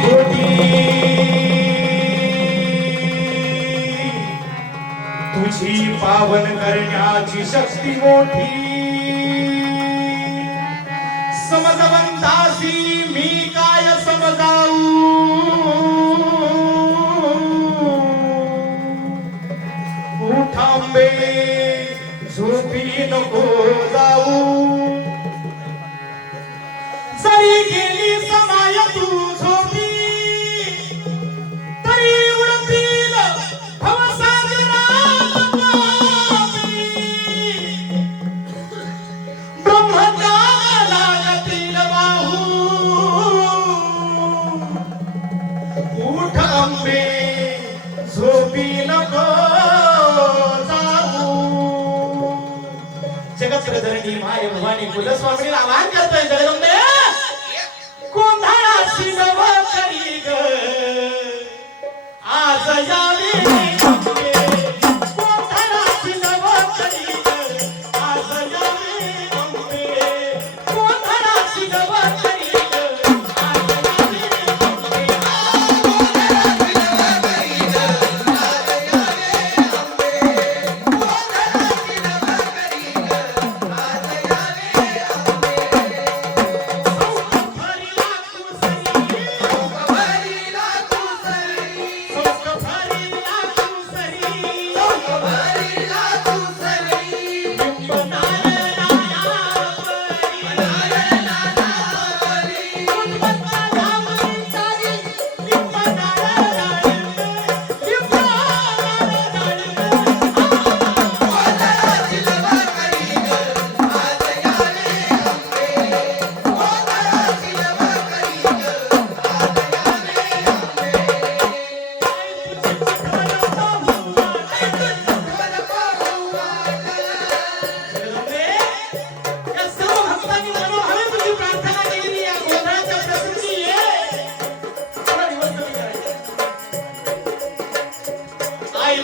कोटी तुझी पावन करण्याची शक्ती मोठी समजवंतासी मी काय समजाऊ उठांबे झोपी नको जाऊ जरी गेली समाय तू झोपी तरी उडतील भवसागरात ब्रह्मज्ञानाला लागतील बाहू उठ अंबे झोपी नको जगत्रधरणी माय भवानी कुलस्वामिनी आवाहन करतोय जगदंबे गोंधळाची नव करी ग आज यावी गोंधळाची नव करी ग आज यावी गोंधळाची नव करी ग आज यावी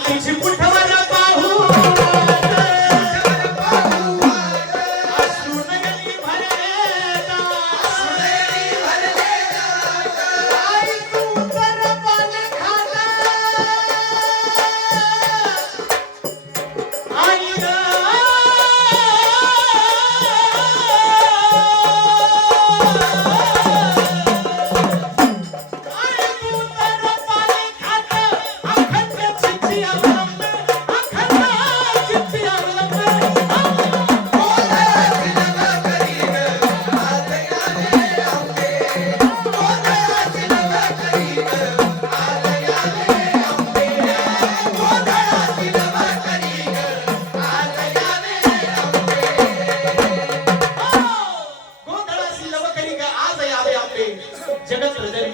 तुझी पुठवर पाहू अश्रू नयनी भरले आई तू तर पान खाला आई ग जगत हृदय